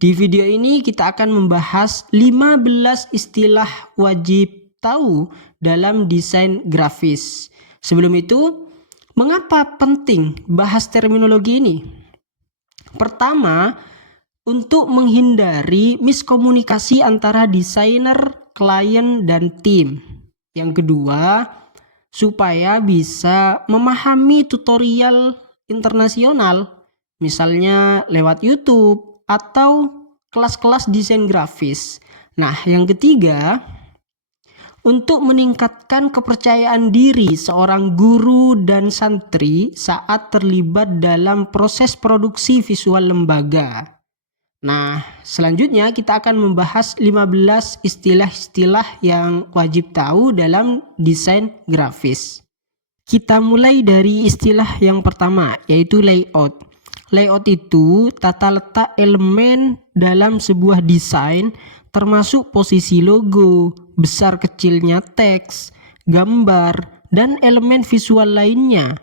Di video ini kita akan membahas 15 istilah wajib tahu dalam desain grafis. Sebelum itu, mengapa penting bahas terminologi ini? Pertama, untuk menghindari miskomunikasi antara desainer, klien, dan tim. Yang kedua, supaya bisa memahami tutorial internasional, misalnya lewat YouTube atau kelas-kelas desain grafis. Nah, yang ketiga, untuk meningkatkan kepercayaan diri seorang guru dan santri saat terlibat dalam proses produksi visual lembaga. Nah, selanjutnya kita akan membahas 15 istilah-istilah yang wajib tahu dalam desain grafis. Kita mulai dari istilah yang pertama, yaitu layout. Layout itu tata letak elemen dalam sebuah desain, termasuk posisi logo, besar kecilnya teks, gambar, dan elemen visual lainnya.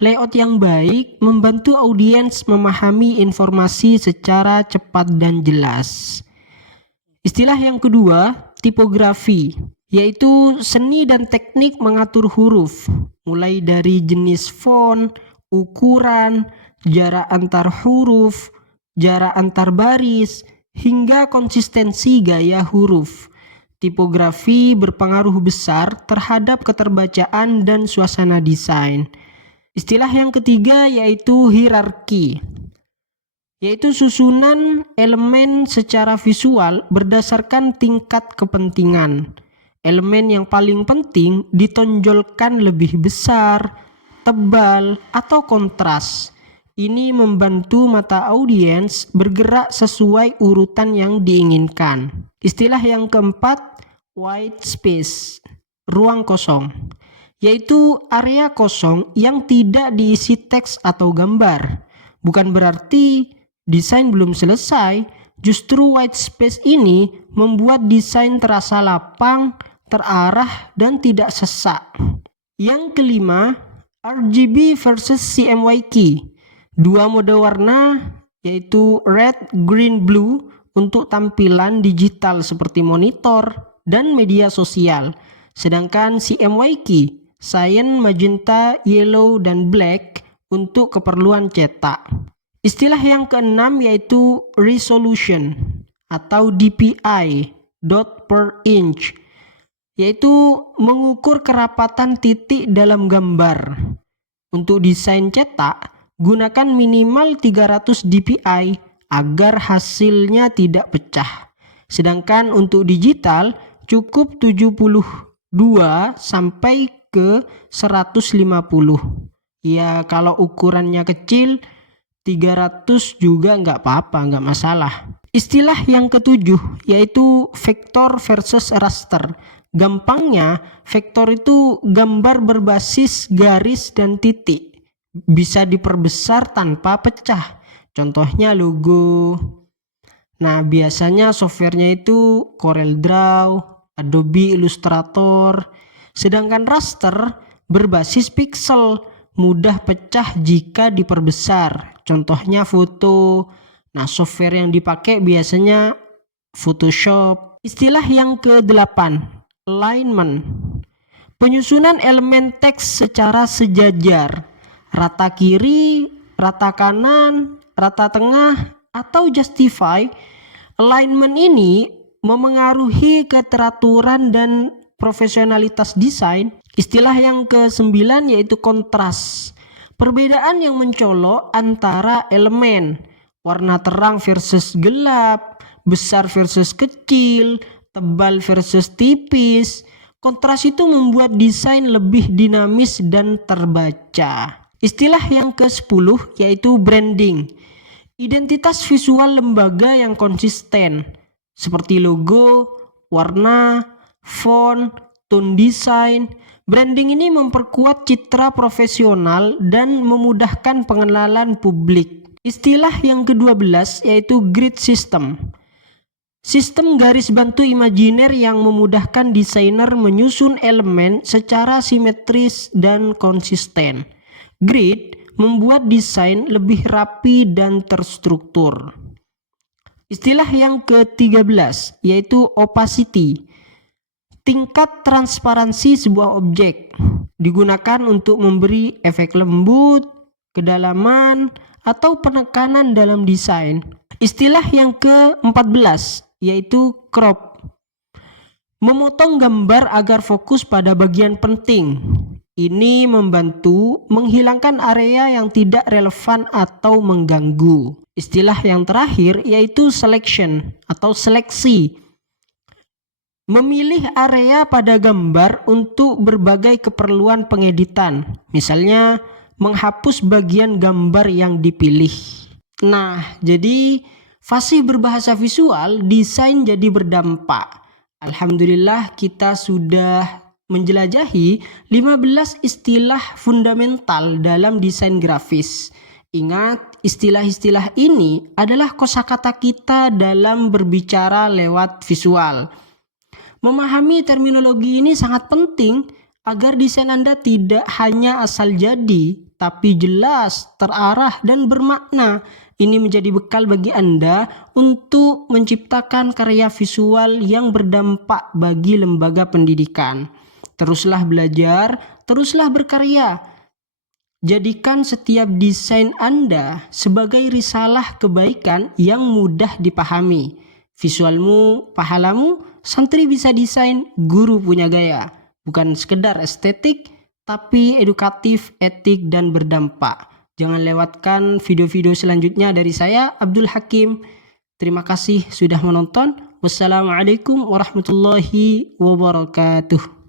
Layout yang baik membantu audiens memahami informasi secara cepat dan jelas. Istilah yang kedua, tipografi, yaitu seni dan teknik mengatur huruf, mulai dari jenis font, ukuran, jarak antar huruf, jarak antar baris, hingga konsistensi gaya huruf. Tipografi berpengaruh besar terhadap keterbacaan dan suasana desain. Istilah yang ketiga yaitu hierarki, yaitu susunan elemen secara visual berdasarkan tingkat kepentingan. Elemen yang paling penting ditonjolkan lebih besar, tebal, atau kontras. Ini membantu mata audiens bergerak sesuai urutan yang diinginkan. Istilah yang keempat, white space, ruang kosong, yaitu area kosong yang tidak diisi teks atau gambar. Bukan berarti desain belum selesai, justru white space ini membuat desain terasa lapang, terarah, dan tidak sesak. Yang kelima, RGB versus CMYK. Dua mode warna yaitu red, green, blue untuk tampilan digital seperti monitor dan media sosial. Sedangkan CMYK, cyan, magenta, yellow, dan black untuk keperluan cetak. Istilah yang keenam yaitu resolution atau DPI, dot per inch, yaitu mengukur kerapatan titik dalam gambar. Untuk desain cetak, gunakan minimal 300 dpi agar hasilnya tidak pecah. Sedangkan untuk digital cukup 72 sampai ke 150. Ya, kalau ukurannya kecil 300 juga nggak apa-apa, nggak masalah. Istilah yang ketujuh yaitu vektor versus raster. Gampangnya, vektor itu gambar berbasis garis dan titik. Bisa diperbesar tanpa pecah. Contohnya logo. Nah, biasanya softwarenya itu CorelDRAW, Adobe Illustrator. Sedangkan raster berbasis pixel, mudah pecah jika diperbesar. Contohnya foto. Nah, software yang dipakai biasanya Photoshop. Istilah yang ke-8, alignment. Penyusunan elemen teks secara sejajar, rata kiri, rata kanan, rata tengah, atau justify. Alignment ini memengaruhi keteraturan dan profesionalitas desain. Istilah yang ke-9 yaitu kontras. Perbedaan yang mencolok antara elemen, warna terang versus gelap, besar versus kecil, tebal versus tipis. Kontras itu membuat desain lebih dinamis dan terbaca. Istilah yang ke-10 yaitu branding. Identitas visual lembaga yang konsisten, seperti logo, warna, font, tone design. Branding ini memperkuat citra profesional dan memudahkan pengenalan publik. Istilah yang ke-12 yaitu grid system. Sistem garis bantu imajiner yang memudahkan desainer menyusun elemen secara simetris dan konsisten. Grid membuat desain lebih rapi dan terstruktur. Istilah yang ke-13 yaitu opacity. Tingkat transparansi sebuah objek digunakan untuk memberi efek lembut, kedalaman, atau penekanan dalam desain. Istilah yang ke-14 yaitu crop. Memotong gambar agar fokus pada bagian penting. Ini membantu menghilangkan area yang tidak relevan atau mengganggu. Istilah yang terakhir yaitu selection atau seleksi. Memilih area pada gambar untuk berbagai keperluan pengeditan. Misalnya menghapus bagian gambar yang dipilih. Nah, jadi fasih berbahasa visual, desain jadi berdampak. Alhamdulillah kita sudah menjelajahi 15 istilah fundamental dalam desain grafis. Ingat, istilah-istilah ini adalah kosakata kita dalam berbicara lewat visual. Memahami terminologi ini sangat penting agar desain Anda tidak hanya asal jadi, tapi jelas, terarah, dan bermakna. Ini menjadi bekal bagi Anda untuk menciptakan karya visual yang berdampak bagi lembaga pendidikan. Teruslah belajar, teruslah berkarya. Jadikan setiap desain Anda sebagai risalah kebaikan yang mudah dipahami. Visualmu, pahalamu, santri bisa desain, guru punya gaya. Bukan sekedar estetik, tapi edukatif, etik, dan berdampak. Jangan lewatkan video-video selanjutnya dari saya, Abdul Hakim. Terima kasih sudah menonton. Wassalamualaikum warahmatullahi wabarakatuh.